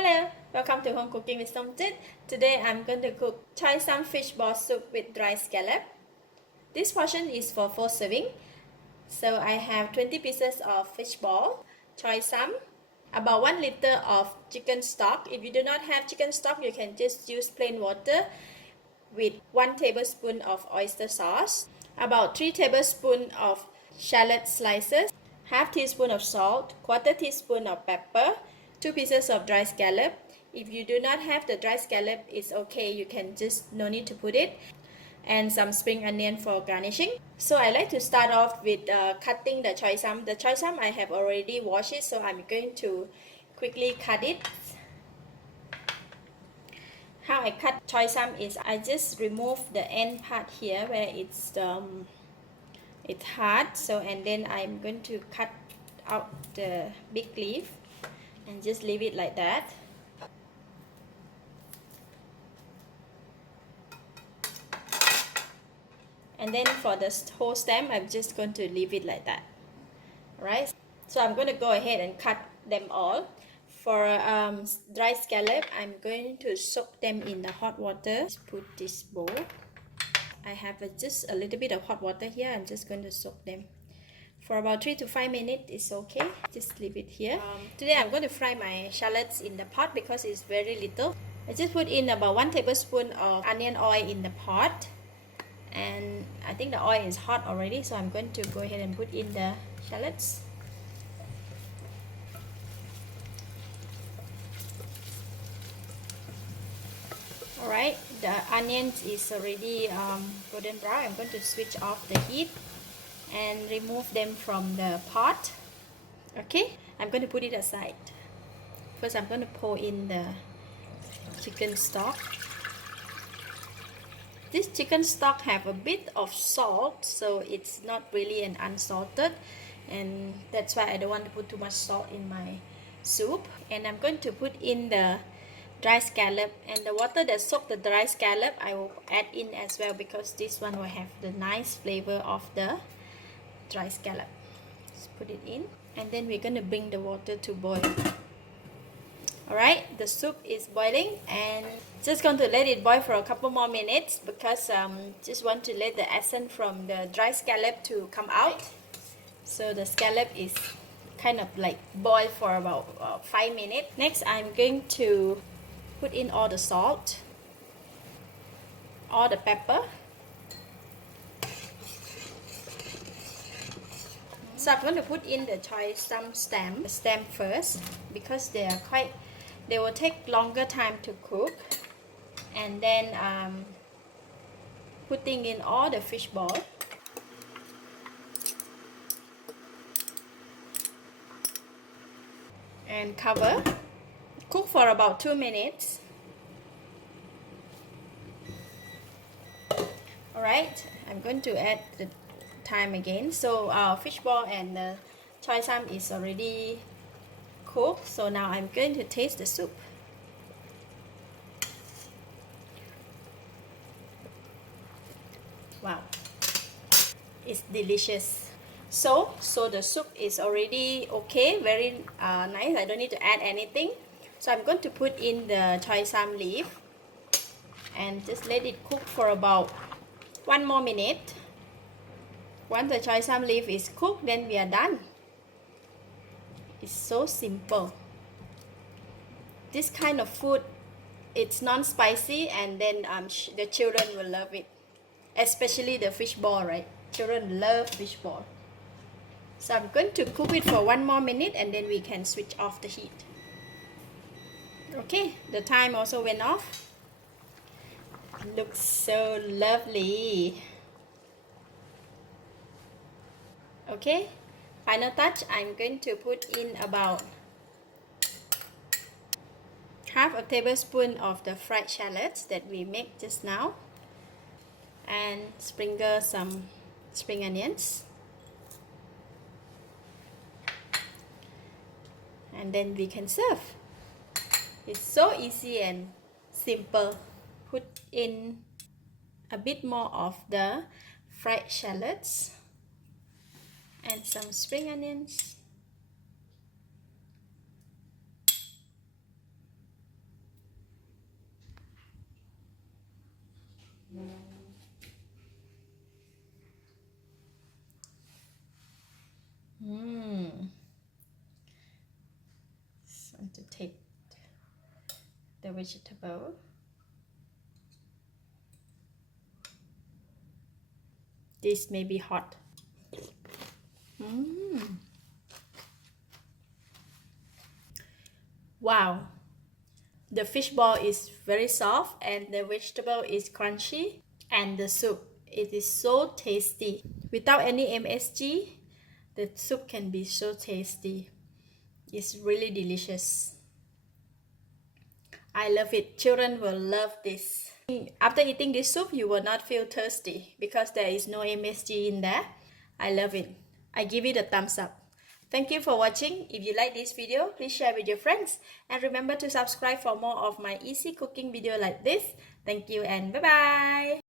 Hello, welcome to Home Cooking with Something. Today I'm going to cook Choy Sum fishball soup with dry scallop. This portion is for 4 serving. So I have 20 pieces of fishball, Choy Sum, about 1 liter of chicken stock. If you do not have chicken stock, you can just use plain water with 1 tablespoon of oyster sauce, about 3 tablespoons of shallot slices, half teaspoon of salt, quarter teaspoon of pepper, 2 pieces of dry scallop. If you do not have the dry scallop, it's okay, you can just no need to put it, and some spring onion for garnishing. So I like to start off with cutting the choy sum. The choy sum I have already washed it, so I'm going to quickly cut it. How I cut choy sum is I just remove the end part here where it's hard. So and then I'm going to cut out the big leaf and just leave it like that. And then for the whole stem, I'm just going to leave it like that. Alright, so I'm going to go ahead and cut them all. For dry scallop, I'm going to soak them in the hot water. Let's put this bowl. I have just a little bit of hot water here. I'm just going to soak them for about 3 to 5 minutes. It's okay, just leave it here. Today I'm going to fry my shallots in the pot because it's very little. I just put in about 1 tablespoon of onion oil in the pot, and I think the oil is hot already, so I'm going to go ahead and put in the shallots. Alright, the onions is already golden brown. I'm going to switch off the heat and remove them from the pot. Okay, I'm going to put it aside. First I'm going to pour in the chicken stock. This chicken stock have a bit of salt, so it's not really an unsalted, and that's why I don't want to put too much salt in my soup. And I'm going to put in the dry scallop, and the water that soaked the dry scallop I will add in as well, because this one will have the nice flavor of the dry scallop. Just put it in, and then we're going to bring the water to boil. Alright, the soup is boiling, and just going to let it boil for a couple more minutes because just want to let the essence from the dry scallop to come out. So the scallop is kind of like boil for about 5 minutes. Next, I'm going to put in all the salt, all the pepper. So I'm going to put in the choy sum stem first because they will take longer time to cook. And then putting in all the fish ball. And cover. Cook for about 2 minutes. Alright, I'm going to add the time again. So our fishball and the choy sum is already cooked. So now I'm going to taste the soup. Wow, it's delicious. So the soup is already okay, very nice. I don't need to add anything. So I'm going to put in the choy sum leaf and just let it cook for about 1 more minute. Once the choy sum leaf is cooked, then we are done. It's so simple. This kind of food, it's non-spicy, and then the children will love it, especially the fishball, right? Children love fishball. So I'm going to cook it for 1 more minute, and then we can switch off the heat. Okay, the time also went off. Looks so lovely. Okay, final touch, I'm going to put in about half a tablespoon of the fried shallots that we make just now, and sprinkle some spring onions, and then we can serve. It's so easy and simple. Put in a bit more of the fried shallots and some spring onions, take the vegetable. This may be hot. Wow, the fish ball is very soft and the vegetable is crunchy, and the soup, it is so tasty. Without any MSG, the soup can be so tasty. It's really delicious. I love it. Children will love this. After eating this soup, you will not feel thirsty because there is no MSG in there. I love it. I give it a thumbs up. Thank you for watching. If you like this video, please share with your friends. And remember to subscribe for more of my easy cooking video like this. Thank you and bye-bye.